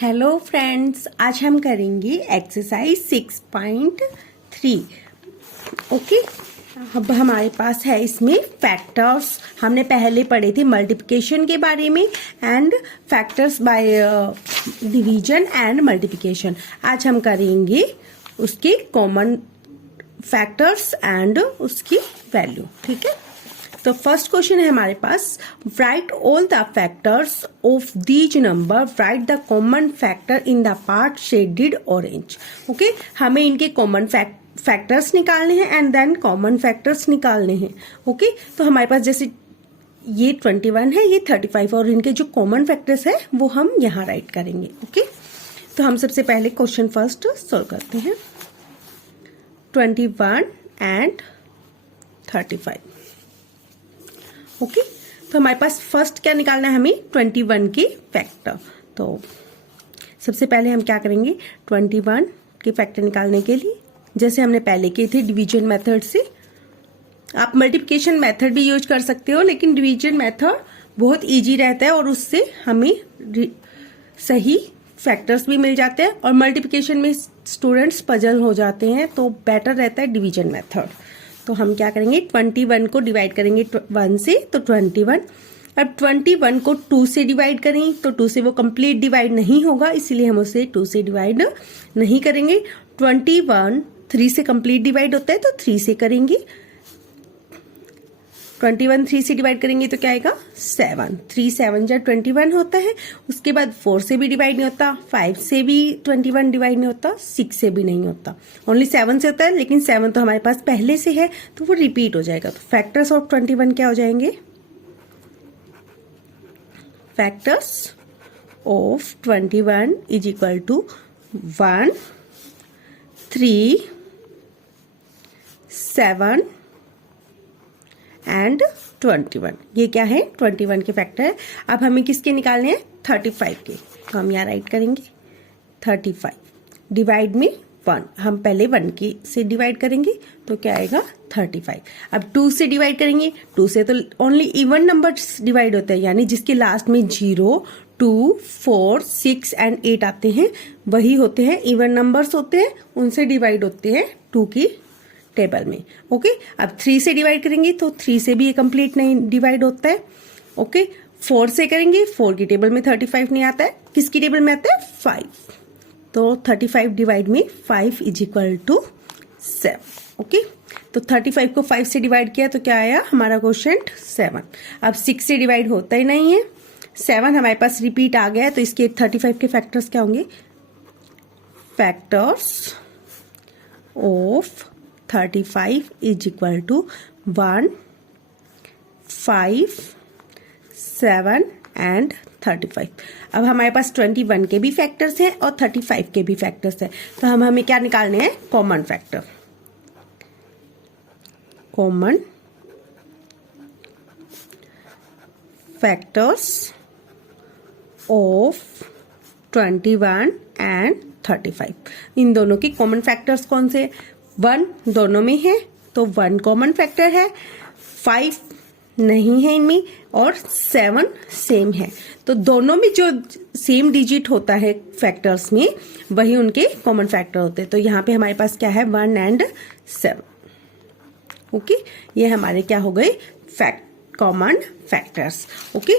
Hello friends, आज हम करेंगे एक्सरसाइज 6.3। ओके, अब हमारे पास है इसमें फैक्टर्स। हमने पहले पढ़े थे मल्टीप्लिकेशन के बारे में and factors by division and multiplication. आज हम करेंगे उसके कॉमन फैक्टर्स एंड उसकी वैल्यू। ठीक है, तो फर्स्ट क्वेश्चन है हमारे पास, write all the factors of these number, write the common factor in the part shaded orange. Okay, हमें इनके कॉमन फैक्टर्स निकालने हैं एंड देन कॉमन फैक्टर्स निकालने हैं। ओके, तो हमारे पास जैसे ये 21 है, ये 35 और इनके जो कॉमन फैक्टर्स है वो हम यहाँ राइट करेंगे। ओके, तो हम सबसे पहले क्वेश्चन फर्स्ट सॉल्व करते हैं। 21 एंड 35। ओके, तो हमारे पास फर्स्ट क्या निकालना है, हमें 21 के फैक्टर। तो सबसे पहले हम क्या करेंगे, 21 के फैक्टर निकालने के लिए जैसे हमने पहले किए थे डिवीजन मेथड से, आप मल्टीप्लिकेशन मेथड भी यूज कर सकते हो, लेकिन डिवीजन मेथड बहुत इजी रहता है और उससे हमें सही फैक्टर्स भी मिल जाते हैं और मल्टीप्लिकेशन में स्टूडेंट्स पजल हो जाते हैं, तो बेटर रहता है डिवीजन मेथड। तो हम क्या करेंगे, 21 को डिवाइड करेंगे 1 से, तो 21। अब 21 को 2 से डिवाइड करें तो 2 से वो कंप्लीट डिवाइड नहीं होगा, इसीलिए हम उसे 2 से डिवाइड नहीं करेंगे। 21 3 से कंप्लीट डिवाइड होता है तो 3 से करेंगे। 21 3 से डिवाइड करेंगे तो क्या आएगा, 7। 3 7 जा 21 होता है। उसके बाद 4 से भी डिवाइड नहीं होता, 5 से भी 21 डिवाइड नहीं होता, 6 से भी नहीं होता, ओनली 7 से होता है। लेकिन 7 तो हमारे पास पहले से है तो वो रिपीट हो जाएगा। तो फैक्टर्स ऑफ 21 क्या हो जाएंगे, factors of 21 is equal to 1 3 7 and 21। ये क्या है, 21 के फैक्टर है। अब हमें किसके निकालने हैं, 35 के। तो हम यहाँ राइट करेंगे 35 डिवाइड में 1। हम पहले 1 की से डिवाइड करेंगे तो क्या आएगा, 35। अब 2 से डिवाइड करेंगे, 2 से तो ओनली इवन नंबर्स डिवाइड होते हैं, यानी जिसके लास्ट में 0 2 4 6 एंड 8 आते हैं वही होते हैं, इवन नंबर्स होते हैं, उनसे डिवाइड होते हैं 2 की टेबल में। ओके, अब 3 से डिवाइड करेंगे तो 3 से भी ये कंप्लीट नहीं डिवाइड होता है। ओके, 4 से करेंगे, 4 की टेबल में 35 नहीं आता है, किसकी टेबल में आता है, 5। तो 35 डिवाइड में 5 इज इक्वल टू 7। ओके, तो 35 को 5 से डिवाइड किया तो क्या आया हमारा क्वोशिएंट 7। अब 6 से डिवाइड होता ही नहीं है, 7 हमारे पास रिपीट आ गया है, तो इसके 35 के फैक्टर्स क्या होंगे, factors of 35 is equal to 1 5 7 and 35। अब हमारे पास 21 के भी फैक्टर्स हैं और 35 के भी फैक्टर्स हैं, तो हमें क्या निकालने हैं, common factor. Common factors of 21 and 35। इन दोनों की कॉमन फैक्टर्स कौन से, 1 दोनों में है तो 1 कॉमन फैक्टर है, 5 नहीं है इनमें और 7 सेम है। तो दोनों में जो सेम डिजिट होता है फैक्टर्स में वही उनके कॉमन फैक्टर होते हैं। तो यहाँ पे हमारे पास क्या है, 1 एंड 7। ओके, ये हमारे क्या हो गए, कॉमन फैक्टर्स। ओके,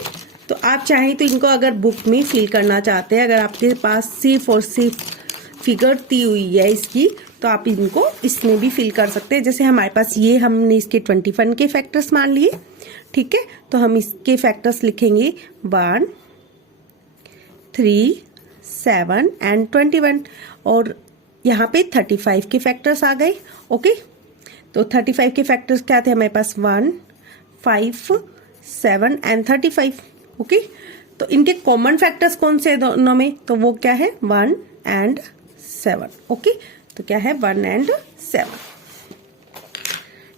तो आप चाहें तो इनको अगर बुक में फिल करना चाहते हैं, अगर आपके पास सिर्फ और सिर्फ फिगर दी हुई है इसकी, तो आप इनको इसमें भी फिल कर सकते हैं। जैसे हमारे पास ये हमने इसके 21 के फैक्टर्स मान लिए, ठीक है, तो हम इसके फैक्टर्स लिखेंगे 1 3 7 एंड 21। और यहाँ पे 35 के फैक्टर्स आ गए। ओके, तो 35 के फैक्टर्स क्या थे हमारे पास, 1 5 7 एंड 35। ओके, तो इनके कॉमन फैक्टर्स कौन से दोनों में, तो वो क्या है, 1 एंड 7। ओके, तो क्या है, 1 एंड 7।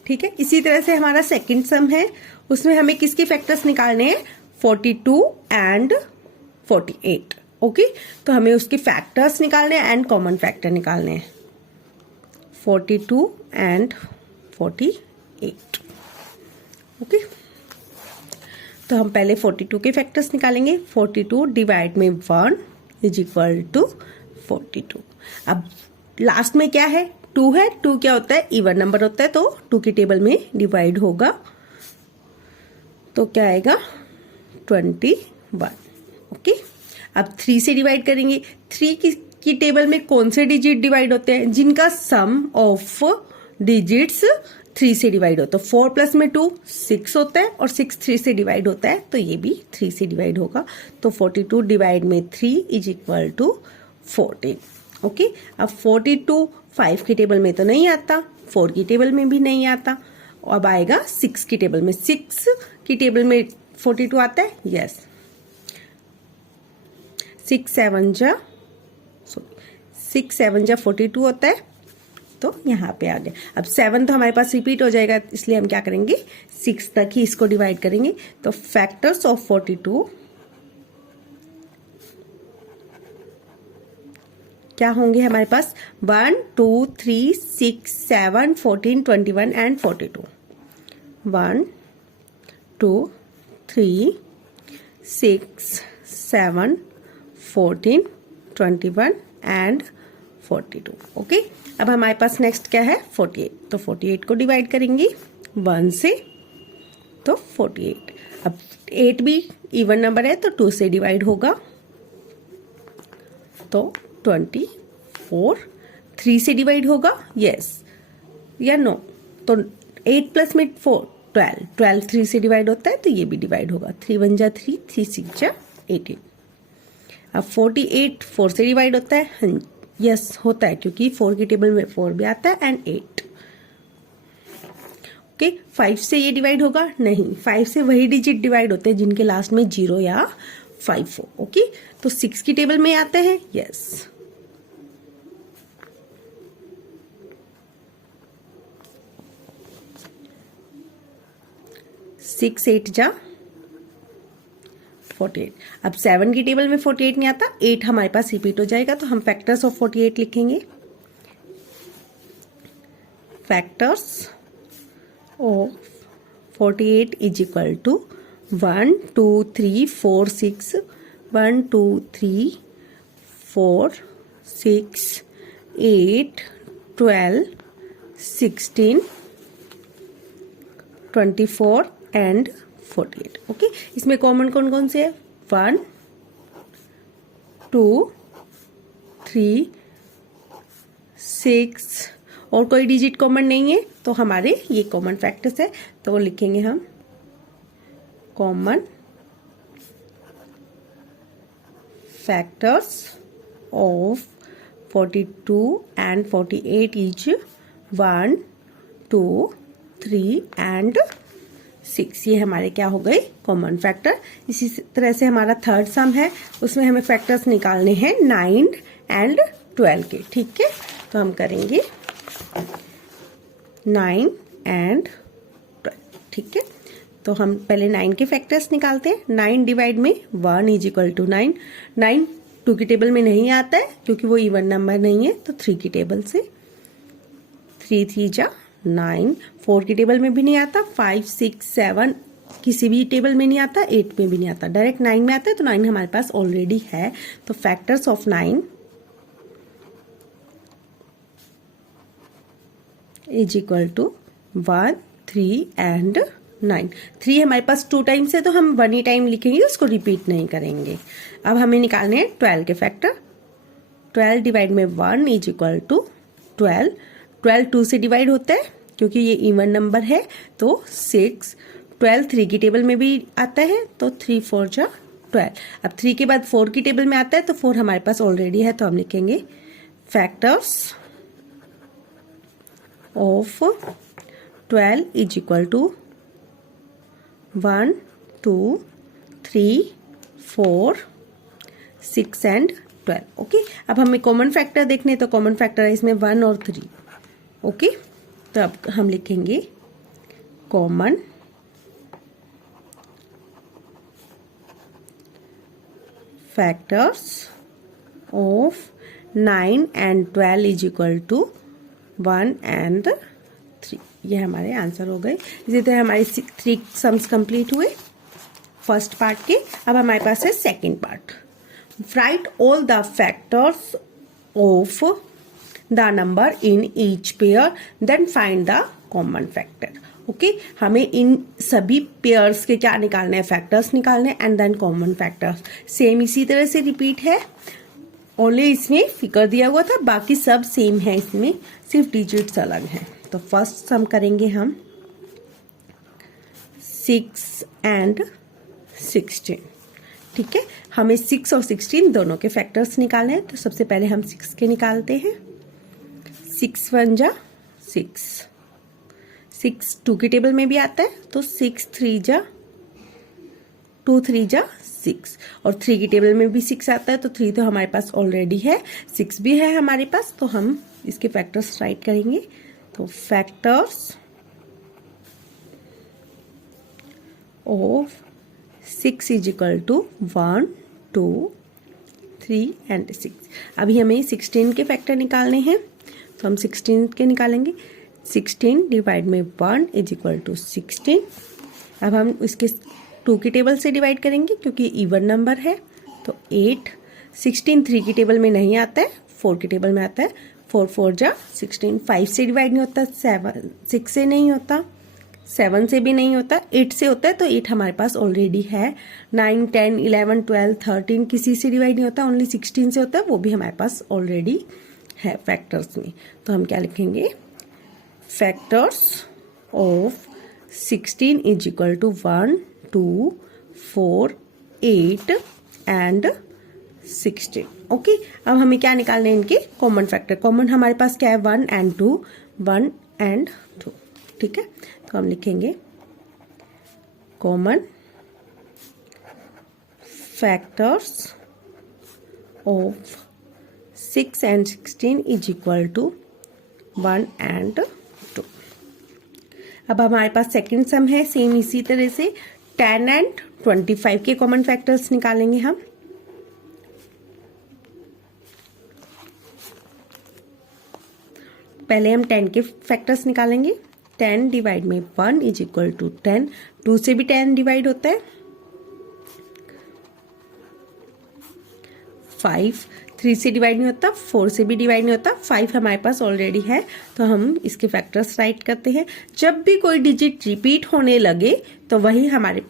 ठीक है, इसी तरह से हमारा सेकंड सम है, उसमें हमें किसके फैक्टर्स निकालने हैं, 42 एंड 48। ओके, तो हमें उसके फैक्टर्स निकालने हैं एंड कॉमन फैक्टर निकालने हैं, 42 एंड 48। ओके, तो हम पहले 42 के फैक्टर्स निकालेंगे। 42 डिवाइड में 1 इज इक्वल टू 42। अब लास्ट में क्या है, 2 है। 2 क्या होता है, इवन नंबर होता है, तो 2 की टेबल में डिवाइड होगा तो क्या आएगा 21। ओके, अब 3 से डिवाइड करेंगे। 3 की टेबल में कौन से डिजिट डिवाइड होते हैं, जिनका सम ऑफ डिजिट्स 3 से डिवाइड होता है। 4 प्लस में 2 6 होता है और 6 3 से डिवाइड होता है, तो ये भी 3 से डिवाइड होगा। तो 42 डिवाइड में 3 इज इक्वल टू 14। ओके, अब 42 5 की टेबल में तो नहीं आता, 4 की टेबल में भी नहीं आता, अब आएगा 6 की टेबल में। 6 की टेबल में 42 आता है, यस। 6 7 जा 42 होता है, तो यहाँ पे आ गया। अब 7 तो हमारे पास रिपीट हो जाएगा, इसलिए हम क्या करेंगे 6 तक ही इसको डिवाइड करेंगे। तो फैक्टर्स ऑफ 42 क्या होंगे हमारे पास, 1 2 3 6 7 14 21 एंड 42। 1 2 3 6 7 14 21 एंड 42। ओके, अब हमारे पास नेक्स्ट क्या है 48। तो 48 को डिवाइड करेंगे 1 से, तो 48। अब 8 भी इवन नंबर है, तो 2 से डिवाइड होगा तो 24। 3 से डिवाइड होगा, यस या नो, तो 8 प्लस में 4 12। 12 3 से डिवाइड होता है, तो ये भी डिवाइड होगा। 3 1 जा 3, 3 6 जा 18। अब 48 4 से डिवाइड होता है, यस होता है, क्योंकि 4 की टेबल में 4 भी आता है एंड 8। ओके, 5 से ये डिवाइड होगा नहीं, 5 से वही डिजिट डिवाइड होते हैं जिनके लास्ट में 0 या 5 हो। ओके, तो 6 की टेबल में आते हैं, यस। 6 8 जा 48। अब 7 की टेबल में 48 नहीं आता, 8 हमारे पास रिपीट हो जाएगा, तो हम फैक्टर्स ऑफ 48 लिखेंगे। Factors of 48 is equal to 1 2 3 4 6 1 2 3 4 6 8 12 16 24 and 48। Okay, इसमें कॉमन कौन कौन से है, 1 2 3 6 और कोई डिजिट कॉमन नहीं है, तो हमारे ये कॉमन फैक्टर्स है, तो वो लिखेंगे हम common factors of 42 and 48 is 1 2 3 and 6। ये हमारे क्या हो गए कॉमन फैक्टर। इसी तरह से हमारा थर्ड सम है, उसमें हमें फैक्टर्स निकालने हैं 9 एंड 12 के। ठीक है, तो हम करेंगे 9 एंड 12। ठीक है, तो हम पहले 9 के फैक्टर्स निकालते हैं। 9 डिवाइड में 1 इज इक्वल टू 9। 9 2 की टेबल में नहीं आता है, क्योंकि वो इवन नंबर नहीं है, तो 3 की टेबल से। 3 3 जा 9। 4 की टेबल में भी नहीं आता, 5 6 7 किसी भी टेबल में नहीं आता, 8 में भी नहीं आता, डायरेक्ट 9 में आता है, तो 9 हमारे पास ऑलरेडी है। तो factors of 9 is equal to 1 3 and 9। 3 हमारे पास 2 टाइम्स है, तो हम 1 ही टाइम लिखेंगे, उसको रिपीट नहीं करेंगे। अब हमें निकालने हैं 12 के फैक्टर। 12 डिवाइड में 1 इज इक्वल टू 12। 12 2 से डिवाइड होता है, क्योंकि ये इवन नंबर है, तो 6। 12 3 की टेबल में भी आता है, तो 3 4 जा 12। अब 3 के बाद 4 की टेबल में आता है, तो 4 हमारे पास ऑलरेडी है, तो हम लिखेंगे factors of 12 is equal to 1 2 3 4 6 and 12। Okay, अब हमें कॉमन फैक्टर देखने, तो कॉमन फैक्टर है इसमें 1 और 3। ओके, तो अब हम लिखेंगे common factors of 9 and 12 is equal to 1 and 3। ये हमारे आंसर हो गए। इसी तरह हमारे 3 सम्स कंप्लीट हुए फर्स्ट पार्ट के। अब हमारे पास है second part. write all the factors of the number in each pair, then find the common factor. Okay हमें इन सभी पेयर्स के क्या निकालने हैं, फैक्टर्स निकालने and then common factors. Same इसी तरह से रिपीट है, ओनली इसमें फिगर दिया हुआ था, बाकी सब सेम है, इसमें सिर्फ डिजिट्स अलग हैं. तो फर्स्ट सम करेंगे हम 6 and 16. ठीक है, हमें 6 और 16 दोनों के फैक्टर्स निकालने हैं. तो सबसे पहले हम 6 के निकालते हैं. 6 1 जा 6, 6 2 की टेबल में भी आता है, तो 6 3 जा 2 3 जा 6, और 3 की टेबल में भी 6 आता है, तो 3 तो हमारे पास ऑलरेडी है, 6 भी है हमारे पास, तो हम इसके फैक्टर्स राइट करेंगे. तो factors of 6 is equal to 1 2 3 and 6. अभी हमें 16 के फैक्टर निकालने हैं, तो हम 16 के निकालेंगे. 16 डिवाइड में 1 इज इक्वल टू 16. अब हम इसके 2 की टेबल से डिवाइड करेंगे क्योंकि इवन नंबर है, तो 8. 16 3 की टेबल में नहीं आता है, 4 की टेबल में आता है. 4 4 जा 16. 5 से डिवाइड नहीं होता, 7 6 से नहीं होता, 7 से भी नहीं होता, 8 से होता है, तो 8 हमारे पास ऑलरेडी है. 9 10 11 12 13 किसी से डिवाइड नहीं होता, ओनली 16 से होता है, वो भी हमारे पास ऑलरेडी है फैक्टर्स में. तो हम क्या लिखेंगे, factors of 16 is equal to 1 2 4 8 and 16. Okay, अब हमें क्या निकालने हैं, इनके कॉमन फैक्टर. कॉमन हमारे पास क्या है, 1 and 2, 1 and 2. ठीक है, तो हम लिखेंगे common factors of 6 and 16 is equal to 1 and 2. अब हमारे पास सेकंड सम है, सेम इसी तरह से 10 and 25 के कॉमन फैक्टर्स निकालेंगे हम. पहले हम 10 के फैक्टर्स निकालेंगे. 10 डिवाइड में 1 इज इक्वल टू 10. 2 से भी 10 डिवाइड होता है. 5 3 से डिवाइड नहीं होता, 4 से भी डिवाइड नहीं होता, 5 हमारे पास ऑलरेडी है, तो हम इसके फैक्टर्स राइट करते हैं. जब भी कोई डिजिट रिपीट होने लगे तो वही हमारे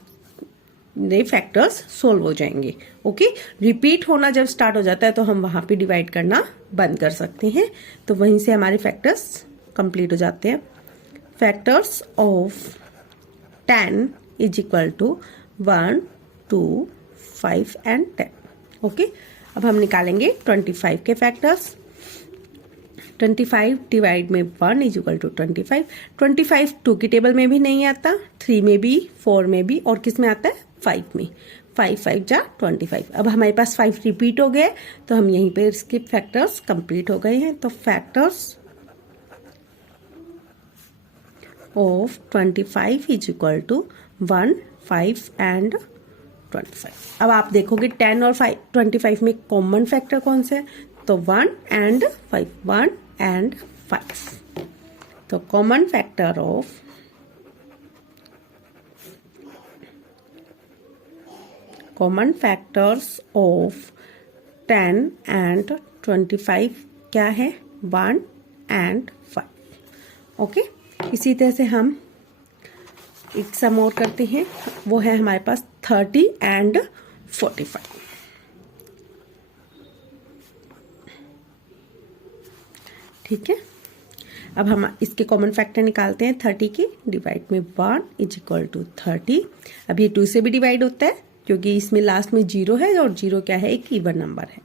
फैक्टर्स सोल्व हो जाएंगे. ओके, रिपीट होना जब स्टार्ट हो जाता है तो हम वहां पे डिवाइड करना बंद कर सकते हैं, तो वहीं से हमारे फैक्टर्स कंप्लीट हो जाते हैं. Factors of 10 is equal to 1 2 5 and 10. Okay, अब हम निकालेंगे 25 के फैक्टर्स. 25 डिवाइड में 1 इज इक्वल टू 25. 25 2 की टेबल में भी नहीं आता, 3 में भी, 4 में भी, और किस में आता है, 5 में. 5 5 जा 25. अब हमारे पास 5 रिपीट हो गए, तो हम यहीं पे इसके फैक्टर्स कंप्लीट हो गए हैं. तो factors of 25 is equal to 1 5 and 25. अब आप देखोगे 10 और 25 में कॉमन फैक्टर कौन से है, तो 1 and 5, 1 and 5. तो common factor of common factors of 10 and 25 क्या है, 1 and 5. ओके, इसी तरह से हम एक सम और करते हैं, वो है हमारे पास 30 and 45. ठीक है, अब हम इसके कॉमन फैक्टर निकालते हैं. 30 की डिवाइड में 1 इज इक्वल टू 30. अब ये 2 से भी डिवाइड होता है क्योंकि इसमें लास्ट में 0 है, और 0 क्या है, एक इवन नंबर है,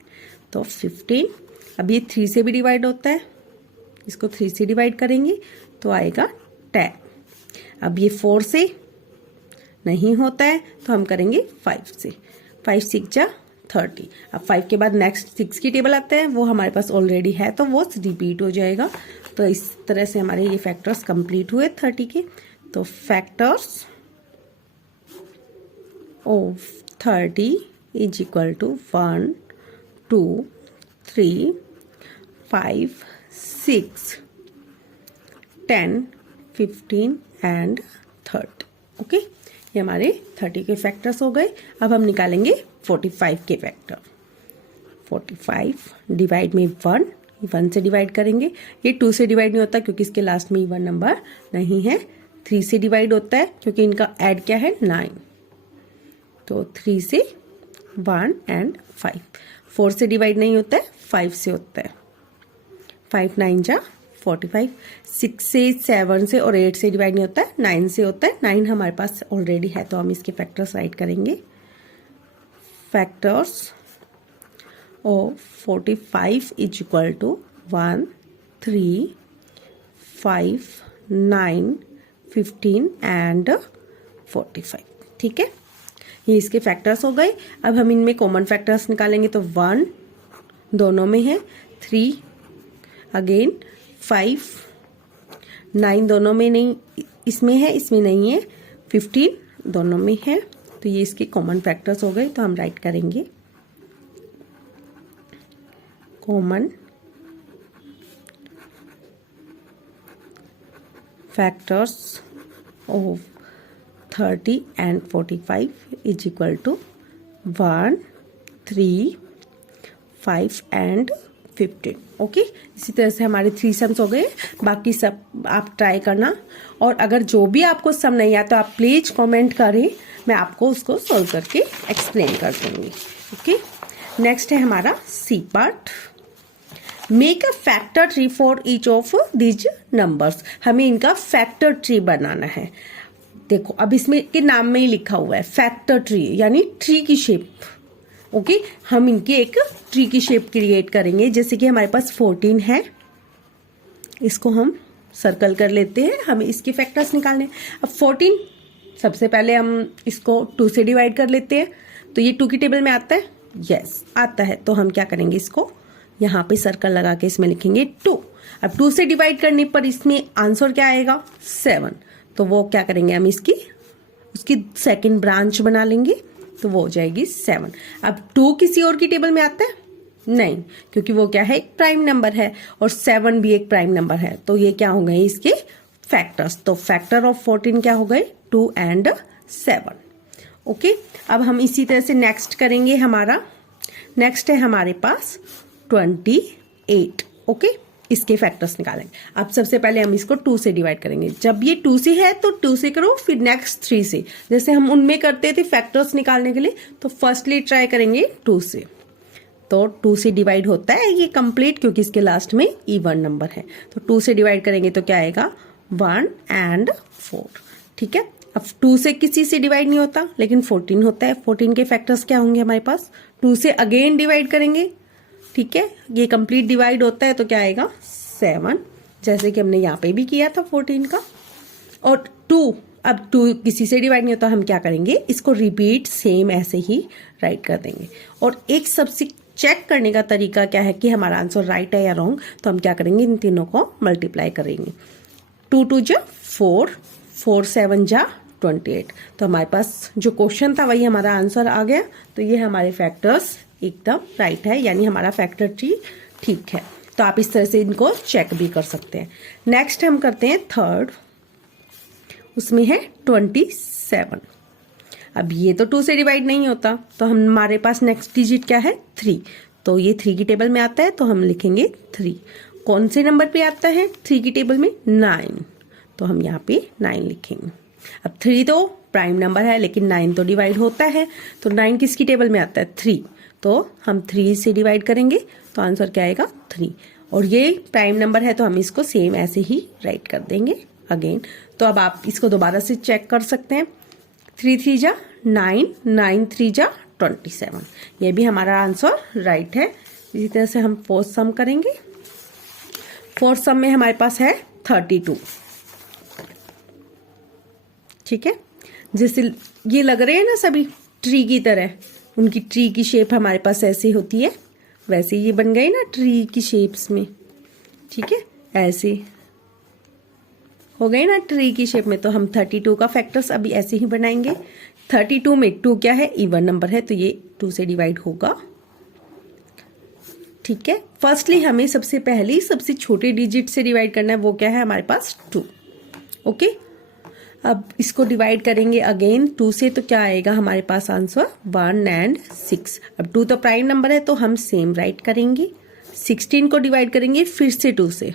तो 15. अब ये 3 से भी डिवाइड होता है, इसको 3 से डिवाइड करेंगे तो आएगा 10. अब ये 4 से नहीं होता है, तो हम करेंगे 5 से. 5 6 जा 30. अब 5 के बाद नेक्स्ट 6 की टेबल आता है, वो हमारे पास ऑलरेडी है, तो वो रिपीट हो जाएगा. तो इस तरह से हमारे ये फैक्टर्स कंप्लीट हुए 30 के. तो factors of 30 is equal to 1 2 3 5 6 10 15 and 30. Okay, ये हमारे 30 के फैक्टर्स हो गए. अब हम निकालेंगे 45 के फैक्टर. 45 डिवाइड में 1, 1 से डिवाइड करेंगे। ये 2 से डिवाइड नहीं होता क्योंकि इसके लास्ट में इवन नंबर नहीं है। 3 से डिवाइड होता है क्योंकि इनका ऐड क्या है 9, तो 3 से 1 एंड 5। 4 से डिवाइड नहीं होता है, 5 से होता है। 5 9 जा 45। 6 से 7 से और 8 से डिवाइड नहीं होता है, 9 से होता है। 9 हमारे पास ऑलरेडी है तो हम इसके फैक्टर्स राइट करेंगे। Factors of 45 is equal to 1, 3, 5, 9, 15 and 45। ठीक है, ये इसके फैक्टर्स हो गए। अब हम इनमें कॉमन फैक्टर्स निकालेंगे तो 1 दोनों में है, 3 अगेन, 5, 9 दोनों में नहीं, इसमें है, इसमें नहीं है, 15 दोनों में है। तो ये इसके कॉमन फैक्टर्स हो गए। तो हम राइट करेंगे common factors of 30 and 45 is equal to 1, 3, 5 and 15। Okay, इसी तरह से हमारे 3 सम्स हो गए। बाकी सब आप ट्राई करना, और अगर जो भी आपको सम नहीं आता तो आप प्लीज कमेंट करें, मैं आपको उसको सॉल्व करके एक्सप्लेन कर दूंगी। ओके, नेक्स्ट है हमारा C part. Make a factor tree for each of these numbers. हमें इनका फैक्टर ट्री बनाना है। देखो अब इसमें के नाम में ही लिखा हुआ है फैक्टर ट्री, यानी ट्री की शेप। ओके, हम इनकी एक ट्री की शेप क्रिएट करेंगे। जैसे कि हमारे पास 14 है, इसको हम सर्कल कर लेते हैं। हमें इसके फैक्टर्स निकालने। अब 14 सबसे पहले हम इसको 2 से डिवाइड कर लेते हैं। तो ये 2 की टेबल में आता है, यस आता है। तो हम क्या करेंगे, इसको यहाँ पे सर्कल लगा के इसमें लिखेंगे 2। अब 2 से डिवाइड करने पर इसमें आंसर क्या आएगा 7। तो वो क्या करेंगे, हम उसकी सेकंड ब्रांच बना लेंगे, तो वो हो जाएगी 7। अब 2 किसी और की टेबल में आता है नहीं, क्योंकि वो क्या है, एक प्राइम नंबर है, और 7 भी एक प्राइम नंबर है। तो ये क्या हो गए इसके फैक्टर्स। तो फैक्टर ऑफ 14 क्या हो गए 2 and 7। ओके, अब हम इसी तरह से नेक्स्ट करेंगे। हमारा नेक्स्ट है हमारे पास 28। ओके, इसके फैक्टर्स निकालेंगे। अब सबसे पहले हम इसको 2 से डिवाइड करेंगे। जब ये 2 से है तो 2 से करो, फिर नेक्स्ट 3 से, जैसे हम उनमें करते थे फैक्टर्स निकालने के लिए। तो फर्स्टली ट्राई करेंगे 2 से। तो 2 से डिवाइड होता है ये कंप्लीट, क्योंकि इसके लास्ट में इवन नंबर है। तो 2 से डिवाइड करेंगे तो क्या आएगा 1 and 4। ठीक है, अब 2 से किसी से डिवाइड नहीं होता, लेकिन 14 होता है। 14 के फैक्टर्स क्या होंगे हमारे पास, 2 से अगेन डिवाइड करेंगे। ठीक है, ये कंप्लीट डिवाइड होता है तो क्या आएगा 7, जैसे कि हमने यहाँ पे भी किया था 14 का। और 2, अब 2 किसी से डिवाइड नहीं होता, हम क्या करेंगे, इसको रिपीट सेम ऐसे ही राइट कर देंगे। और एक सबसे चेक करने का तरीका क्या है कि हमारा आंसर राइट है या रॉन्ग, तो हम क्या करेंगे, इन तीनों को मल्टीप्लाई करेंगे। 2 2 जा 4, 4 7 जा 28। तो हमारे पास जो क्वेश्चन था वही हमारा आंसर आ गया। तो ये हमारे फैक्टर्स एकदम राइट है, यानी हमारा फैक्टर ट्री ठीक है। तो आप इस तरह से इनको चेक भी कर सकते हैं। नेक्स्ट हम करते हैं थर्ड, उसमें है 27। अब ये तो 2 से डिवाइड नहीं होता, तो हमारे पास नेक्स्ट डिजिट क्या है 3। तो ये 3 की टेबल में आता है, तो हम लिखेंगे 3। कौन से नंबर पे आता है 3 की टेबल में 9, तो हम यहाँ पे 9 लिखेंगे। अब 3 तो प्राइम नंबर है, लेकिन 9 तो डिवाइड होता है। तो 9 किसकी टेबल में आता है 3, तो हम 3 से डिवाइड करेंगे तो आंसर क्या आएगा 3। और ये प्राइम नंबर है तो हम इसको सेम ऐसे ही राइट कर देंगे अगेन। तो अब आप इसको दोबारा से चेक कर सकते हैं। 3 3 जा 9, 9 3 जा 27। ये भी हमारा आंसर राइट है। इसी तरह से हम फोर्थ सम करेंगे। फोर्थ सम में हमारे पास है 32। ठीक है, जैसे ये लग रहे हैं ना सभी ट्री की तरह, उनकी ट्री की शेप हमारे पास ऐसी होती है, वैसे ये बन गए ना ट्री की शेप्स में। ठीक है, ऐसे हो गए ना ट्री की शेप में। तो हम 32 का फैक्टर्स अभी ऐसे ही बनाएंगे। 32 में 2 क्या है, इवन नंबर है, तो ये 2 से डिवाइड होगा। ठीक है, फर्स्टली हमें सबसे पहले सबसे छोटे डिजिट से डिवाइड करना है, वो क्या है हमारे पास 2। ओके, अब इसको डिवाइड करेंगे अगेन 2 से, तो क्या आएगा हमारे पास आंसर 1 and 6। अब 2 तो प्राइम नंबर है तो हम सेम राइट करेंगे। 16 को डिवाइड करेंगे फिर से 2 से,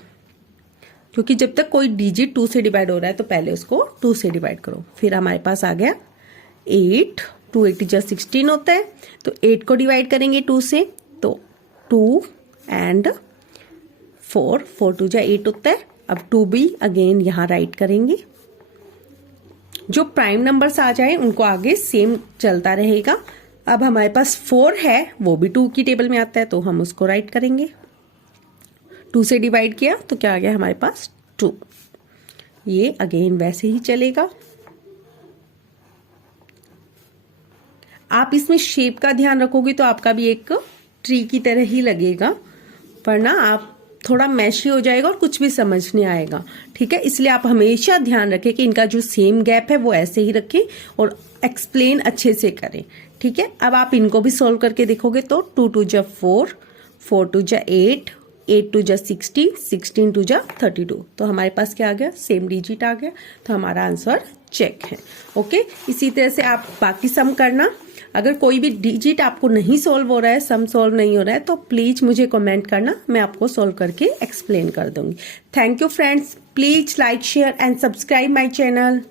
क्योंकि जब तक कोई डिजिट 2 से डिवाइड हो रहा है तो पहले उसको 2 से डिवाइड करो। फिर हमारे पास आ गया 8, 2 8 जा 16 होता है, तो 8 को डिवाइड करेंगे 2 से, तो 2 and 4, 4 2 जा 8 होता है। अब 2 भी अगेन यहाँ राइट करेंगे। जो प्राइम नंबर्स आ जाए उनको आगे सेम चलता रहेगा। अब हमारे पास 4 है, वो भी 2 की टेबल में आता है, तो हम उसको राइट करेंगे। 2 से डिवाइड किया तो क्या आ गया हमारे पास 2। ये अगेन वैसे ही चलेगा। आप इसमें शेप का ध्यान रखोगे तो आपका भी एक ट्री की तरह ही लगेगा, वरना आप थोड़ा मैशी हो जाएगा और कुछ भी समझ नहीं आएगा। ठीक है, इसलिए आप हमेशा ध्यान रखें कि इनका जो सेम गैप है वो ऐसे ही रखें और एक्सप्लेन अच्छे से करें। ठीक है, अब आप इनको भी सॉल्व करके देखोगे तो 2 2 जा 4, 4 2 जा 8, 8 2 जा 16, 16 2 जा 32। तो हमारे पास क्या आ गया, सेम डिजिट आ गया, तो हमारा आंसर चेक है। ओके, इसी तरह से आप बाकी सम करना। अगर कोई भी डिजिट आपको नहीं सॉल्व हो रहा है, सम सॉल्व नहीं हो रहा है, तो प्लीज मुझे कमेंट करना, मैं आपको सॉल्व करके एक्सप्लेन कर दूंगी। Thank you friends, please like share and subscribe my channel.